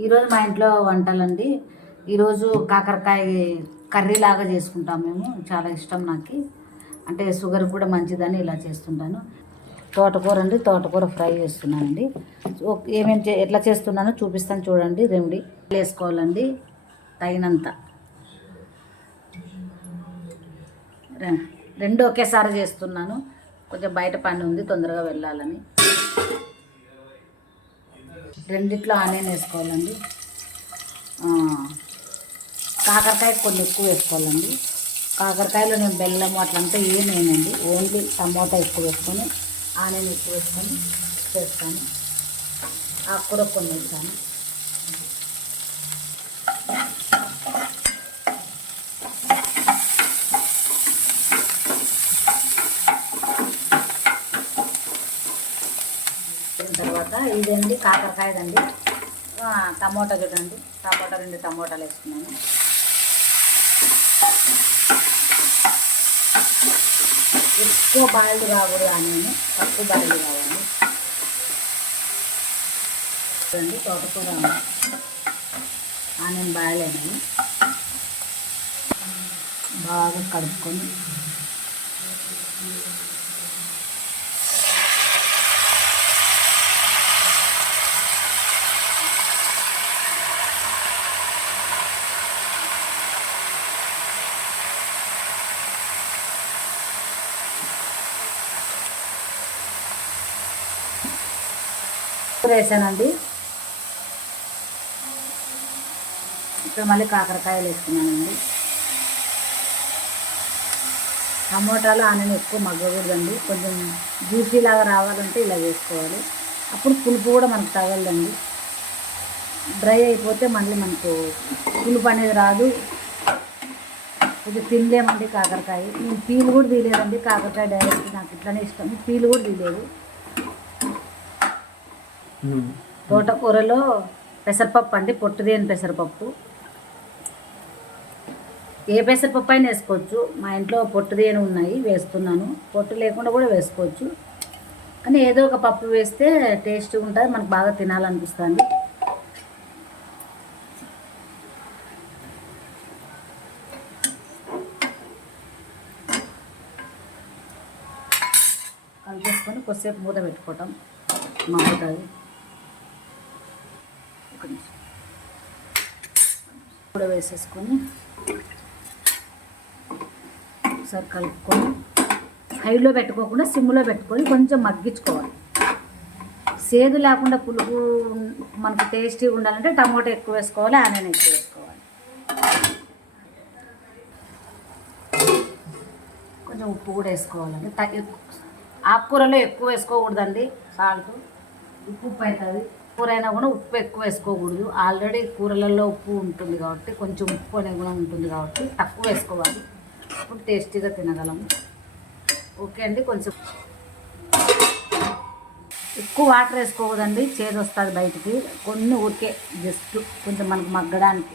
ఈరోజు మా ఇంట్లో వంటలండి. ఈరోజు కాకరకాయ కర్రీ లాగా చేసుకుంటాం మేము. చాలా ఇష్టం నాకు, అంటే షుగర్ కూడా మంచిదని ఇలా చేస్తుంటాను. తోటకూర అండి, తోటకూర ఫ్రై చేస్తున్నానండి. ఏమేమి ఎట్లా చేస్తున్నానో చూపిస్తాను చూడండి. రెమెడీ వేసుకోవాలండి తగినంత. రెండు ఒకేసారి చేస్తున్నాను, కొంచెం బయట పని ఉంది తొందరగా వెళ్ళాలని. రెండిట్లో ఆనియన్ వేసుకోవాలండి. కాకరకాయ కొన్ని ఎక్కువ వేసుకోవాలండి. కాకరకాయలో నేను బెల్లం అట్లంతా ఏమేనండి, ఓన్లీ టమోటా ఎక్కువ వేసుకొని ఆనియన్ ఎక్కువ వేసుకొని చేస్తాను. ఆకుకూర కొన్ని వేస్తాను. తర్వాత ఇదండి కాకరకాయదండి. టమోటా చూడండి, టమోటా 2 టమోటాలు వేసుకున్నాను. ఎక్కువ బాయిల్డ్ కాకూడదు, ఆనియన్ తక్కువ బాయిల్డ్ కావాలి. చూడండి తోటకూర ఆనియన్ బాయిల్ అయినాయి. బాగా కడుక్కొని వేసానండి. ఇక్కడ మళ్ళీ కాకరకాయలు వేసుకున్నానండి. టమోటాలు ఆనియన్ ఎక్కువ మగ్గకూడదండి, కొంచెం జ్యూసీ లాగా రావాలంటే ఇలా వేసుకోవాలి. అప్పుడు పులుపు కూడా మనకు తగలదండి. డ్రై అయిపోతే మళ్ళీ మనకు పులుపు అనేది రాదు, కొంచెం తినలేమండి కాకరకాయ. నేను పీలు కూడా తీయలేదండి, కాకరకాయ డైరెక్ట్ నాకు ఇట్లానే ఇష్టం, పీలు కూడా తీయలేదు. తోటకూరలో పెసరపప్పు అండి, పొట్టుదేని పెసరపప్పు. ఏ పెసరపప్పు అయినా వేసుకోవచ్చు. మా ఇంట్లో పొట్టుదేని ఉన్నాయి వేస్తున్నాను, పొట్టు లేకుండా కూడా వేసుకోవచ్చు. కానీ ఏదో ఒక పప్పు వేస్తే టేస్ట్గా ఉంటుంది, మనకు బాగా తినాలనిపిస్తుంది. కలిపేసుకొని కొద్దిసేపు మూత పెట్టుకోవటం, మగ్గుతుంది. కూడా వేసేసుకొని ఒకసారి కలుపుకొని హైలో పెట్టుకోకుండా సిమ్లో పెట్టుకొని కొంచెం మగ్గించుకోవాలి. సేదు లేకుండా పులుపు మనకు టేస్టీగా ఉండాలంటే టమోటా ఎక్కువ వేసుకోవాలి, ఆనియన్ ఎక్కువ వేసుకోవాలి. కొంచెం ఉప్పు కూడా వేసుకోవాలండి. ఆకుకూరలో ఎక్కువ వేసుకోకూడదండి సాల్ట్, ఉప్పు అవుతుంది. కూర అయినా కూడా ఉప్పు ఎక్కువ వేసుకోకూడదు, ఆల్రెడీ కూరలలో ఉప్పు ఉంటుంది కాబట్టి, కొంచెం ఉప్పు అనేది కూడా ఉంటుంది కాబట్టి తక్కువ వేసుకోవాలి, అప్పుడు టేస్టీగా తినగలము. ఓకే అండి. కొంచెం ఎక్కువ వాటర్ వేసుకోకూడదండి, చేదు వస్తుంది బయటికి. కొన్ని ఊరికే జస్ట్ కొంచెం మనకు మగ్గడానికి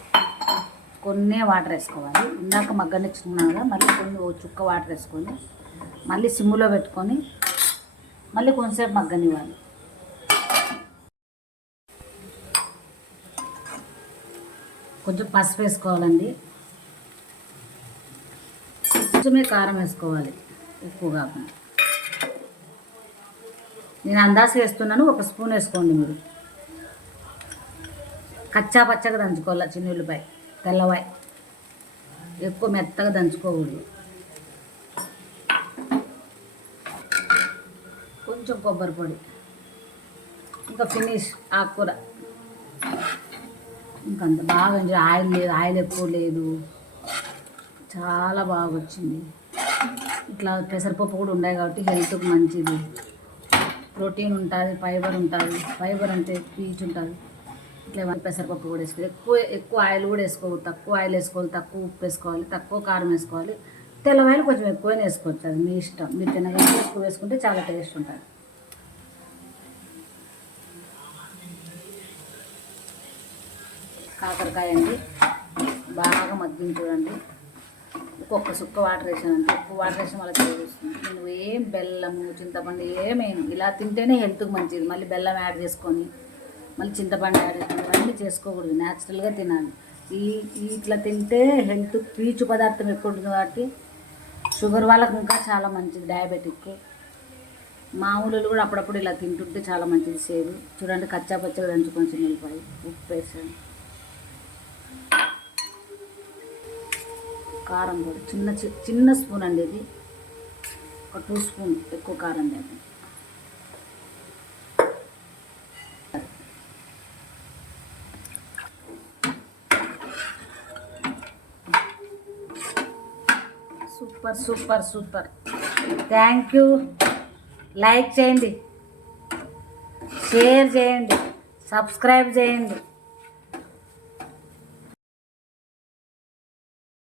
కొన్ని వాటర్ వేసుకోవాలి. ఇందాక మగ్గనిచ్చుకున్నాగా మళ్ళీ కొన్ని చుక్క వాటర్ వేసుకొని మళ్ళీ సిమ్లో పెట్టుకొని మళ్ళీ కొంచెంసేపు మగ్గనివ్వాలి. కొంచెం పసుపు వేసుకోవాలండి, కొంచెమే కారం వేసుకోవాలి, ఎక్కువ కాకుండా. నేను అందాజ వేస్తున్నాను, 1 స్పూన్ వేసుకోండి మీరు. కచ్చా పచ్చగా దంచుకోవాలి చిన్నుల్లిపాయ, తెల్లవాయ ఎక్కువ మెత్తగా దంచుకోకూడదు. కొంచెం కొబ్బరి పొడి, ఇంకా ఫినిష్ ఆకుకూర. ఇంకంత బాగా ఆయిల్ లేదు, ఆయిల్ ఎక్కువ లేదు, చాలా బాగా వచ్చింది. ఇట్లా పెసరపప్పు కూడా ఉన్నాయి కాబట్టి హెల్త్కి మంచిది, ప్రోటీన్ ఉంటుంది, ఫైబర్ ఉంటుంది. ఫైబర్ అంటే పీచు ఉంటుంది. ఇట్లా పెసరపప్పు కూడా వేసుకోవాలి. ఎక్కువ ఆయిల్ కూడా వేసుకోవాలి, తక్కువ ఆయిల్ వేసుకోవాలి, తక్కువ ఉప్పు వేసుకోవాలి, తక్కువ కారం వేసుకోవాలి. తెల్లవాయలు కొంచెం ఎక్కువనే వేసుకోవచ్చు, అది మీ ఇష్టం. మీరు తినగలిగి ఎక్కువ వేసుకుంటే చాలా టేస్ట్ ఉంటుంది. కాకరకాయ అండి బాగా మగ్గిన చూడండి. ఒక్కొక్క సుక్క వాటర్ వేసానంటే, ఎక్కువ వాటర్ వేసిన వాళ్ళకి తెలుస్తుంది. నేను ఏం బెల్లము చింతపండు ఏమేమి ఇలా తింటేనే హెల్త్కి మంచిది. మళ్ళీ బెల్లం యాడ్ చేసుకొని మళ్ళీ చింతపండు యాడ్ చేసుకొని అవన్నీ చేసుకోకూడదు, న్యాచురల్గా తినాలి. ఈ ఇట్లా తింటే హెల్త్ పీచు పదార్థం ఎక్కువ ఉంటుంది కాబట్టి షుగర్ వాళ్ళకు ఇంకా చాలా మంచిది, డయాబెటిక్కి. మామూలు కూడా అప్పుడప్పుడు ఇలా తింటుంటే చాలా మంచిది. సేదు చూడండి, కచ్చా పచ్చగా దంచుకొని చిన్నపాయి ఉప్పు వేసాను, కారం పొడి చిన్న చిన్న స్పూన్ అండి, ఇది ఒక 2 స్పూన్, ఎక్కువ కారం లేదు. Super super super. Thank you. Like చేయండి, షేర్ చేయండి, సబ్స్క్రైబ్ చేయండి.